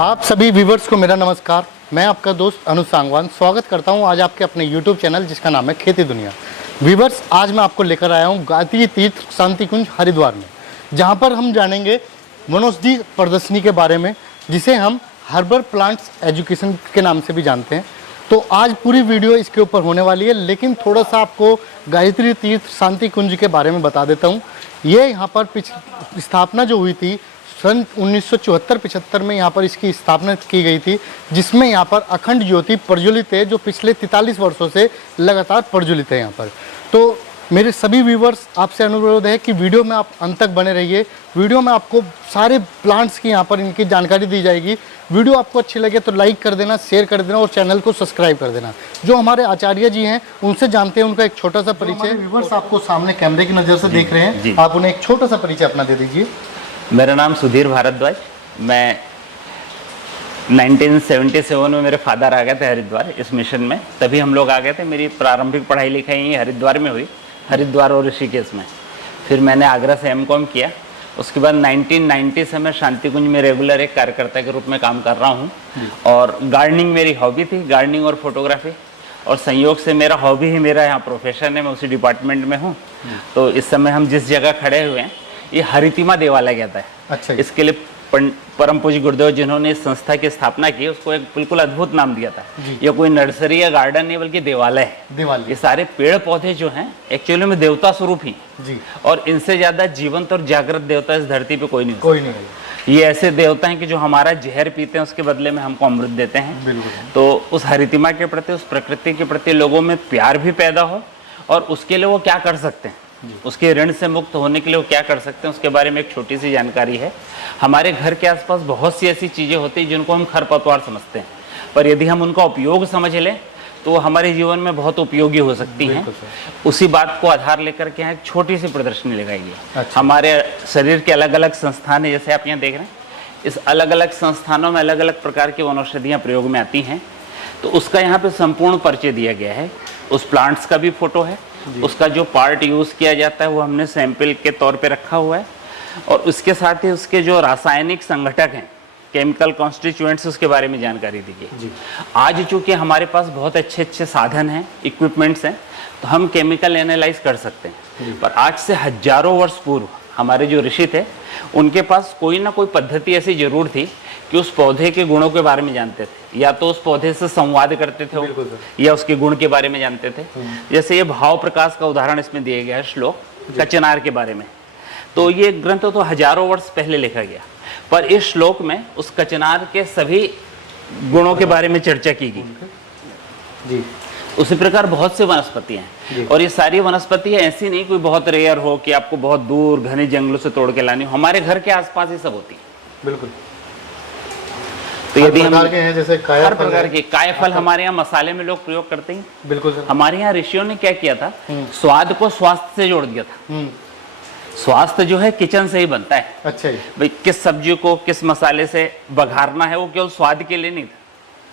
आप सभी व्यूवर्स को मेरा नमस्कार। मैं आपका दोस्त अनुज सांगवान स्वागत करता हूं आज आपके अपने YouTube चैनल जिसका नाम है खेती दुनिया। व्यूवर्स, आज मैं आपको लेकर आया हूं गायत्री तीर्थ शांति कुंज हरिद्वार में, जहां पर हम जानेंगे वनौषधि प्रदर्शनी के बारे में, जिसे हम हर्बल प्लांट्स एजुकेशन के नाम से भी जानते हैं। तो आज पूरी वीडियो इसके ऊपर होने वाली है, लेकिन थोड़ा सा आपको गायत्री तीर्थ शांति कुंज के बारे में बता देता हूँ। ये यहाँ पर स्थापना जो हुई थी सन 1974-75 में यहाँ पर इसकी स्थापना की गई थी, जिसमें यहाँ पर अखंड ज्योति प्रज्वलित है, जो पिछले 43 वर्षों से लगातार प्रज्वलित है यहाँ पर। तो मेरे सभी व्यूवर्स आपसे अनुरोध है कि वीडियो में आप अंत तक बने रहिए। वीडियो में आपको सारे प्लांट्स की यहाँ पर इनकी जानकारी दी जाएगी। वीडियो आपको अच्छी लगे तो लाइक कर देना, शेयर कर देना और चैनल को सब्सक्राइब कर देना। जो हमारे आचार्य जी हैं उनसे जानते हैं उनका एक छोटा सा परिचय। व्यूवर्स आपको सामने कैमरे की नज़र से देख रहे हैं, आप उन्हें एक छोटा सा परिचय अपना दे दीजिए। मेरा नाम सुधीर भारद्वाज। मैं 1977 में मेरे फादर आ गए थे हरिद्वार इस मिशन में, तभी हम लोग आ गए थे। मेरी प्रारंभिक पढ़ाई लिखाई हरिद्वार में हुई, हरिद्वार और ऋषिकेश में। फिर मैंने आगरा से M.Com किया। उसके बाद 1990 से मैं शांति कुंज में रेगुलर एक कार्यकर्ता के रूप में काम कर रहा हूँ। और गार्डनिंग मेरी हॉबी थी, गार्डनिंग और फोटोग्राफी, और संयोग से मेरा हॉबी ही मेरा यहाँ प्रोफेशन है, मैं उसी डिपार्टमेंट में हूँ। तो इस समय हम जिस जगह खड़े हुए हैं ये हरितिमा देवालय कहता है। अच्छा। इसके लिए परम पूज्य गुरुदेव जिन्होंने इस संस्था की स्थापना की, उसको एक बिल्कुल अद्भुत नाम दिया था। ये कोई नर्सरी या गार्डन नहीं बल्कि देवालय है। ये सारे पेड़ पौधे जो हैं एक्चुअली में देवता स्वरूप ही जी। और इनसे ज्यादा जीवंत और जागृत देवता इस धरती पे कोई नहीं। ये ऐसे देवता हैं कि जो हमारा जहर पीते हैं उसके बदले में हमको अमृत देते हैं। तो उस हरितिमा के प्रति, उस प्रकृति के प्रति लोगों में प्यार भी पैदा हो, और उसके लिए वो क्या कर सकते हैं, उसके ऋण से मुक्त होने के लिए वो क्या कर सकते हैं, उसके बारे में एक छोटी सी जानकारी है। हमारे घर के आसपास बहुत सी ऐसी चीज़ें होती हैं जिनको हम खरपतवार समझते हैं, पर यदि हम उनका उपयोग समझ लें तो वो हमारे जीवन में बहुत उपयोगी हो सकती हैं। उसी बात को आधार लेकर के यहाँ एक छोटी सी प्रदर्शनी लगाई गई। अच्छा। हमारे शरीर के अलग अलग संस्थान है, जैसे आप यहाँ देख रहे हैं, इस अलग अलग संस्थानों में अलग अलग प्रकार की वनौषधियाँ प्रयोग में आती हैं। तो उसका यहाँ पे संपूर्ण परिचय दिया गया है। उस प्लांट्स का भी फोटो है, उसका जो पार्ट यूज किया जाता है वो हमने सैंपल के तौर पे रखा हुआ है, और उसके साथ ही उसके जो रासायनिक संघटक हैं, केमिकल कॉन्स्टिट्यूएंट्स, उसके बारे में जानकारी दी गई। आज चूंकि हमारे पास बहुत अच्छे अच्छे साधन हैं, इक्विपमेंट्स हैं, तो हम केमिकल एनालाइज कर सकते हैं। पर आज से हजारों वर्ष पूर्व हमारे जो ऋषि थे उनके पास कोई ना कोई पद्धति ऐसी जरूर थी कि उस पौधे के गुणों के बारे में जानते थे, या तो उस पौधे से संवाद करते थे या उसके गुण के बारे में जानते थे। जैसे ये भाव प्रकाश का उदाहरण इसमें दिया गया है, श्लोक कचनार के बारे में। तो ये ग्रंथ तो हजारों वर्ष पहले लिखा गया, पर इस श्लोक में उस कचनार के सभी गुणों के बारे में चर्चा की गई। उसी प्रकार बहुत से वनस्पतियां हैं, और ये सारी वनस्पतियां ऐसी नहीं कोई बहुत रेयर हो कि आपको बहुत दूर घने जंगलों से तोड़ के लानी हो, हमारे घर के आसपास ही सब होती है। बिल्कुल। तो यदि हम जैसे हर प्रकार के कायफल हमारे यहाँ मसाले में लोग प्रयोग करते हैं। बिल्कुल सर। हमारे यहाँ ऋषियों ने क्या किया था, स्वाद को स्वास्थ्य से जोड़ दिया था। स्वास्थ्य जो है किचन से ही बनता है। अच्छा भाई, किस सब्जी को किस मसाले से बघारना है वो केवल स्वाद के लिए नहीं था।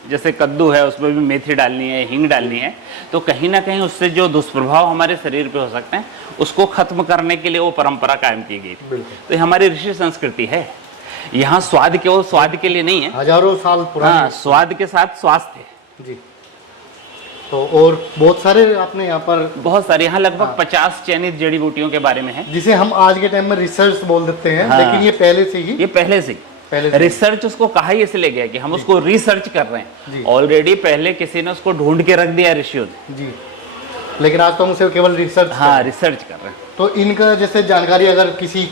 जैसे कद्दू है, उसमें भी मेथी डालनी है, हींग डालनी है, तो कहीं ना कहीं उससे जो दुष्प्रभाव हमारे शरीर पे हो सकते हैं उसको खत्म करने के लिए वो परंपरा कायम की गई थी। तो ये हमारी ऋषि संस्कृति है। यहाँ स्वाद केवल स्वाद के लिए नहीं है, हजारों साल पुराना। हाँ, स्वाद के साथ स्वास्थ्य है जी। तो और बहुत सारे आपने यहाँ पर बहुत सारे, यहाँ लगभग 50 चयनित जड़ी बूटियों के बारे में है, जिसे हम आज के टाइम में रिसर्च बोल देते हैं। हाँ, लेकिन ये पहले से ही रिसर्च उसको कहा ही इसलिए गया कि हम उसको रिसर्च कर रहे हैं। ऑलरेडी पहले किसी ने उसको ढूंढ के रख दिया ऋषियों ने जी, लेकिन आज तो हम उसे केवल रिसर्च रिसर्च कर रहे हैं। तो इनका जैसे जानकारी अगर किसी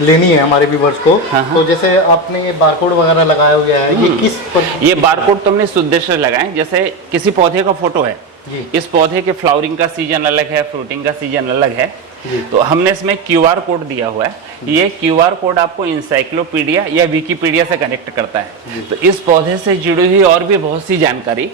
लेनी है हमारे व्यूवर्स को, हाँ, हाँ। तो जैसे आपने ये बारकोड वगैरह लगाया गया है, ये किस पर? ये बारकोड तो हमने इस उद्देश्य से लगाए, जैसे किसी पौधे का फोटो है, जी। इस पौधे के फ्लावरिंग का सीजन अलग है, फ्रूटिंग का सीजन अलग है, जी। तो हमने इसमें QR कोड दिया हुआ है। ये QR कोड आपको इंसाइक्लोपीडिया या विकिपीडिया से कनेक्ट करता है। तो इस पौधे से जुड़ी हुई और भी बहुत सी जानकारी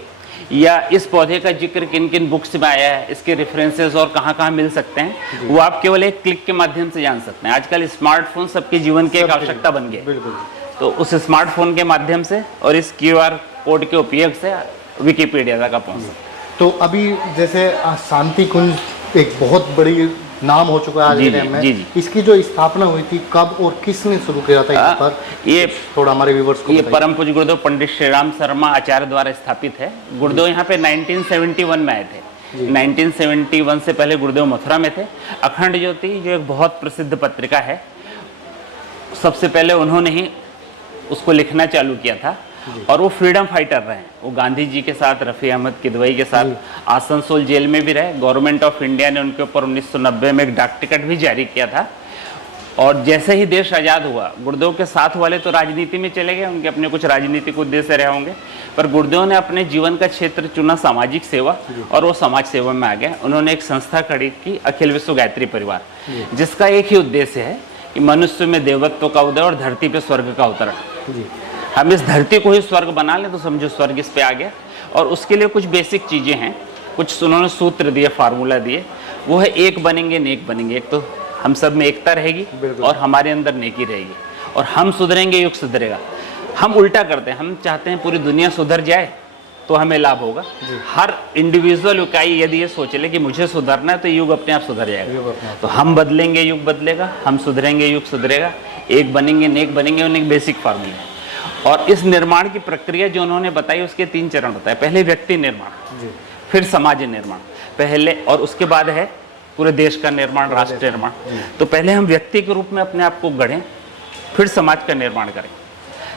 या इस पौधे का जिक्र किन किन बुक्स में आया है, इसके रेफरेंसेस और कहाँ कहाँ मिल सकते हैं, वो आप केवल एक क्लिक के माध्यम से जान सकते हैं। आजकल स्मार्टफोन सबके जीवन की एक आवश्यकता बन गई, बिल्कुल। तो उस स्मार्टफोन के माध्यम से और इस QR कोड के उपयोग से विकिपीडिया तक आप पहुँच सकते हैं। तो अभी जैसे शांति कुंज एक बहुत बड़ी नाम हो चुका है आज के टाइम में, जी, जी। इसकी जो स्थापना हुई थी कब और किसने शुरू किया था यहाँ पर, ये थोड़ा हमारे व्यूवर्स को ये बताइए। परम पूज्य गुरुदेव पंडित श्री राम शर्मा आचार्य द्वारा स्थापित है। गुरुदेव यहाँ पे 1971 में आए थे। 1971 से पहले गुरुदेव मथुरा में थे। अखंड ज्योति जो एक बहुत प्रसिद्ध पत्रिका है, सबसे पहले उन्होंने ही उसको लिखना चालू किया था और वो फ्रीडम फाइटर रहे। वो गांधी जी के साथ, रफ़ी अहमद किदवई के साथ आसनसोल जेल में भी रहे। गवर्नमेंट ऑफ इंडिया ने उनके ऊपर 1990 में एक डाक टिकट भी जारी किया था। और जैसे ही देश आज़ाद हुआ, गुरुदेव के साथ वाले तो राजनीति में चले गए, उनके अपने कुछ राजनीतिक उद्देश्य रहे होंगे, पर गुरुदेव ने अपने जीवन का क्षेत्र चुना सामाजिक सेवा और वो समाज सेवा में आ गए। उन्होंने एक संस्था खड़ी की, अखिल विश्व गायत्री परिवार, जिसका एक ही उद्देश्य है कि मनुष्य में देवत्व का उदय और धरती पे स्वर्ग का अवतरण। हम इस धरती को ही स्वर्ग बना लें तो समझो स्वर्ग इस पे आ गया। और उसके लिए कुछ बेसिक चीज़ें हैं, कुछ उन्होंने सूत्र दिए, फार्मूला दिए, वो है एक बनेंगे नेक बनेंगे। एक तो हम सब में एकता रहेगी और हमारे अंदर नेकी रहेगी, और हम सुधरेंगे युग सुधरेगा। हम उल्टा करते हैं, हम चाहते हैं पूरी दुनिया सुधर जाए तो हमें लाभ होगा। हर इंडिविजुअल इकाई यदि ये सोच ले कि मुझे सुधरना है तो युग अपने आप सुधर जाएगा। तो हम बदलेंगे युग बदलेगा, हम सुधरेंगे युग सुधरेगा, एक बनेंगे नेक बनेंगे, उन्हें बेसिक फार्मूला है। और इस निर्माण की प्रक्रिया जो उन्होंने बताई, उसके 3 चरण होता है। पहले व्यक्ति निर्माण, फिर समाज निर्माण पहले, और उसके बाद है पूरे देश का निर्माण, राष्ट्र निर्माण। तो पहले हम व्यक्ति के रूप में अपने आप को गढ़ें, फिर समाज का निर्माण करें।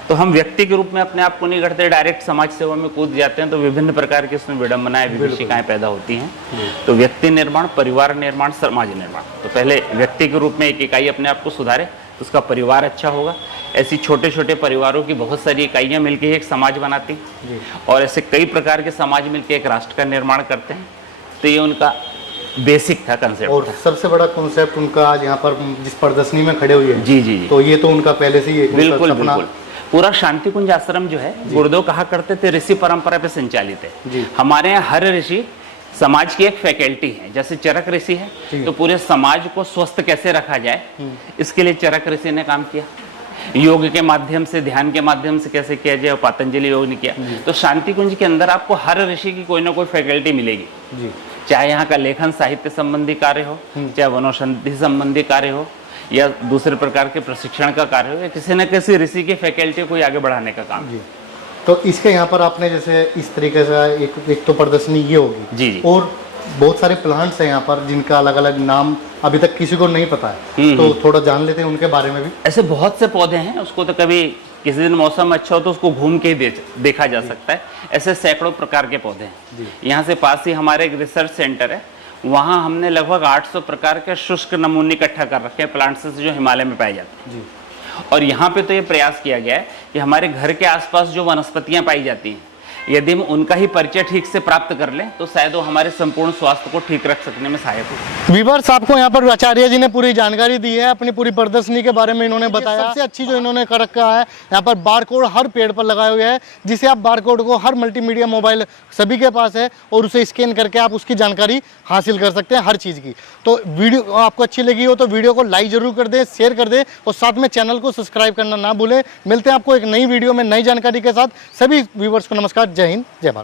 तो हम व्यक्ति के रूप में अपने आप को नहीं गढ़ते, डायरेक्ट समाज सेवा में कूद जाते हैं, तो विभिन्न प्रकार की इसमें विडंबनाएं, विभीषिकाएं पैदा होती हैं। तो व्यक्ति निर्माण, परिवार निर्माण, समाज निर्माण। तो पहले व्यक्ति के रूप में एक इकाई अपने आप को सुधारे तो उसका परिवार अच्छा होगा। ऐसी छोटे छोटे परिवारों की बहुत सारी इकाइयां मिलकर एक समाज बनाती हैं, और ऐसे कई प्रकार के समाज मिलकर एक राष्ट्र का निर्माण करते हैं। तो ये उनका बेसिक था कंसेप्ट। और सबसे बड़ा कॉन्सेप्ट उनका आज यहाँ पर जिस प्रदर्शनी में खड़े हुए हैं, जी जी जी, तो ये तो उनका पहले से ही एक बिल्कुल अपना बिल्कुल। पूरा शांति कुंज आश्रम जो है, गुरुदेव कहा करते थे ऋषि परंपरा पे संचालित है। हमारे यहाँ हर ऋषि समाज की एक फैकल्टी है। जैसे चरक ऋषि है, तो पूरे समाज को स्वस्थ कैसे रखा जाए, इसके लिए चरक ऋषि ने काम किया। योग के माध्यम से, ध्यान के माध्यम से कैसे किया जाए, पतंजलि योग ने किया। तो शांति कुंज के अंदर आपको हर ऋषि की कोई ना कोई फैकल्टी मिलेगी। चाहे यहाँ का लेखन साहित्य संबंधी कार्य हो, चाहे वनौषधि संबंधी कार्य हो, या दूसरे प्रकार के प्रशिक्षण का कार्य हो, या किसी न किसी ऋषि की फैकल्टी को आगे बढ़ाने का काम। तो इसके यहाँ पर आपने जैसे इस तरीके से एक तो प्रदर्शनी ये होगी, जी, और बहुत सारे प्लांट्स हैं यहाँ पर जिनका अलग अलग नाम अभी तक किसी को नहीं पता है, तो थोड़ा जान लेते हैं उनके बारे में भी। ऐसे बहुत से पौधे हैं, उसको तो कभी किसी दिन मौसम अच्छा हो तो उसको घूम के ही देखा जा सकता है। ऐसे सैकड़ों प्रकार के पौधे हैं। यहाँ से पास ही हमारे एक रिसर्च सेंटर है, वहाँ हमने लगभग 800 प्रकार के शुष्क नमूने इकट्ठा कर रखे हैं प्लांट्स से जो हिमालय में पाए जाते हैं। और यहाँ पे तो ये प्रयास किया गया है कि हमारे घर के आसपास जो वनस्पतियाँ पाई जाती हैं, यदि हम उनका ही परिचय ठीक से प्राप्त कर लें तो शायद वो हमारे संपूर्ण स्वास्थ्य को ठीक रख सकने में सहायक हो। वीवर्स, आपको यहाँ पर आचार्य जी ने पूरी जानकारी दी है, अपनी पूरी प्रदर्शनी के बारे में इन्होंने बताया। सबसे अच्छी जो इन्होंने कर रखा है, यहाँ पर बारकोड हर पेड़ पर लगाए हुए है, जिसे आप बारकोड को हर मल्टीमीडिया मोबाइल सभी के पास है, और उसे स्कैन करके आप उसकी जानकारी हासिल कर सकते हैं हर चीज़ की। तो वीडियो आपको अच्छी लगी हो तो वीडियो को लाइक जरूर कर दें, शेयर कर दें, और साथ में चैनल को सब्सक्राइब करना ना भूलें। मिलते हैं आपको एक नई वीडियो में नई जानकारी के साथ। सभी व्यूवर्स को नमस्कार, जय हिंद, जय भारत।